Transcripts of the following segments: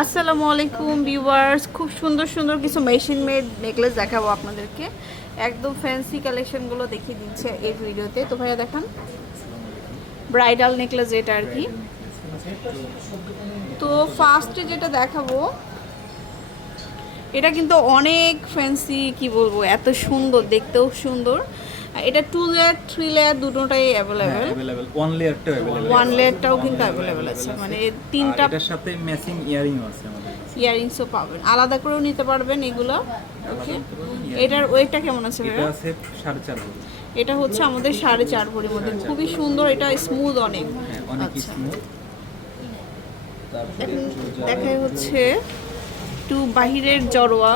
আসসালামু আলাইকুম ভিউয়ার্স খুব সুন্দর সুন্দর কিছু মেশিন মেড নেকলেস দেখাবো আপনাদেরকে। একদম ফ্যান্সি কালেকশনগুলো দেখিয়ে দিচ্ছে এই ভিডিওতে। তো ভাইয়া দেখান। ব্রাইডাল নেকলেস যেটা আর কি। তো ফার্স্টে যেটা দেখাবো, এটা কিন্তু অনেক ফ্যান্সি কি বলব, এত সুন্দর, দেখতেও সুন্দর। এটা টু লেয়ার থ্রি লেয়ার দুটোটাই অ্যাভেলেবেল অ্যাভেলেবেল ওয়ান লেয়ারটা অ্যাভেলেবেল ওয়ান লেয়ারটাও কিন্তু অ্যাভেলেবেল আছে। মানে তিনটা এটার সাথে ম্যাচিং ইয়ারিংও আছে আমাদের। ইয়ারিংসও পাবেন। আলাদা করেও নিতে পারবেন এগুলো। ওকে এটার ওয়েটটা কেমন আছে এটা আছে সাড়ে চার ভরি এটা হচ্ছে আমাদের সাড়ে চার ভরির মধ্যে। খুবই সুন্দর এটা স্মুথ অনেক। হ্যাঁ অনেক আচ্ছা। স্মুথ একটু জড়ো। দেখাই হচ্ছে একটু বাহিরের জড়োয়া।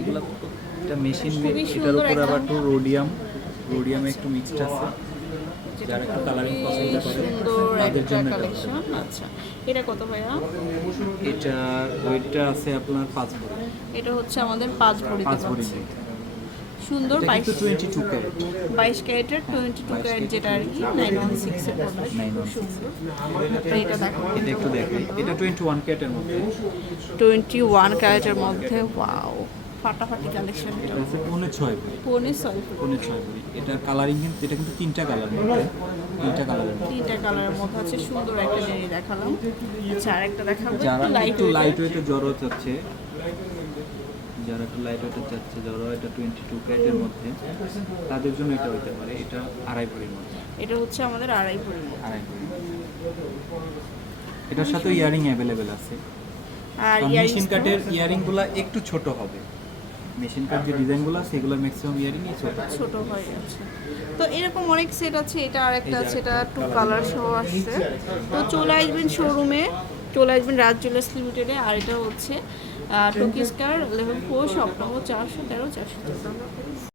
এগুলা এটা মেশিন খুবই এটার সুন্দর উপর আবার। একটু রোডিয়াম রোডিয়ামে একটু মিক্সড আছে। যারা একটু কালারিং পছন্দ করে সুন্দর তাদের জন্য কালেকশন আচ্ছা। এটা কত ভাইয়া? এটার ওয়েটটা আছে আপনার পাঁচ ভরি। এটা হচ্ছে আমাদের পাঁচ ভরিতে পাঁচ ভরি সুন্দর এটা বাইশ। টোয়েন্টি টু ক্যারেট বাইশ ক্যারেটের টোয়েন্টি টু ক্যারেট যেটা আর কি নাইন ওয়ান সিক্সের সুন্দর। এটা দেখো এটা একটু দেখাই এটা টোয়েন্টি ওয়ান ক্যারেটের মধ্যে। টোয়েন্টি ওয়ান ক্যারেটের মধ্যে ওয়াও ফাটাফাটি কালেকশন এটা আছে পৌনে ছয় ভরি পৌনে ছয় ফুট পৌনে ছয় ভরি এটা কালারিং কিন্তু এটা কিন্তু তিনটা কালার তিনটা মধ্যে। তিনটা কালারের মধ্যে আছে। সুন্দর একটা জিনিস দেখালাম। আচ্ছা আরেকটা দেখাবো যারা একটু লাইট ওয়েটে জড়ো চাচ্ছে যারা একটু লাইট ওয়েটে চাচ্ছে জড়ো এটা টোয়েন্টি টু ক্যারেটের মধ্যে তাদের জন্য এটা হতে পারে। এটা আড়াই ভরির মধ্যে। এটা হচ্ছে আমাদের আড়াই ভরি। আড়াই ভরি। এটার সাথে ইয়ারিং অ্যাভেলেবেল আছে। আর মেশিন ইয়ারিংস কাটের ইয়ারিংগুলো একটু ছোট হবে। মেশিন কাট যে ডিজাইনগুলো সেগুলো ম্যাক্সিমাম ইয়ারিংই ছোট ছোট হয়ে যাচ্ছে। তো এরকম অনেক সেট আছে এটা আরেকটা আছে এটা টু কালার সহ আসছে। তো চলে আসবেন শোরুমে চলে আসবেন রাজ জুয়েলার্স লিমিটেডে আর এটা হচ্ছে টোকিস্কার লেভেল ফোর শপ নম্বর চারশো তেরো চারশো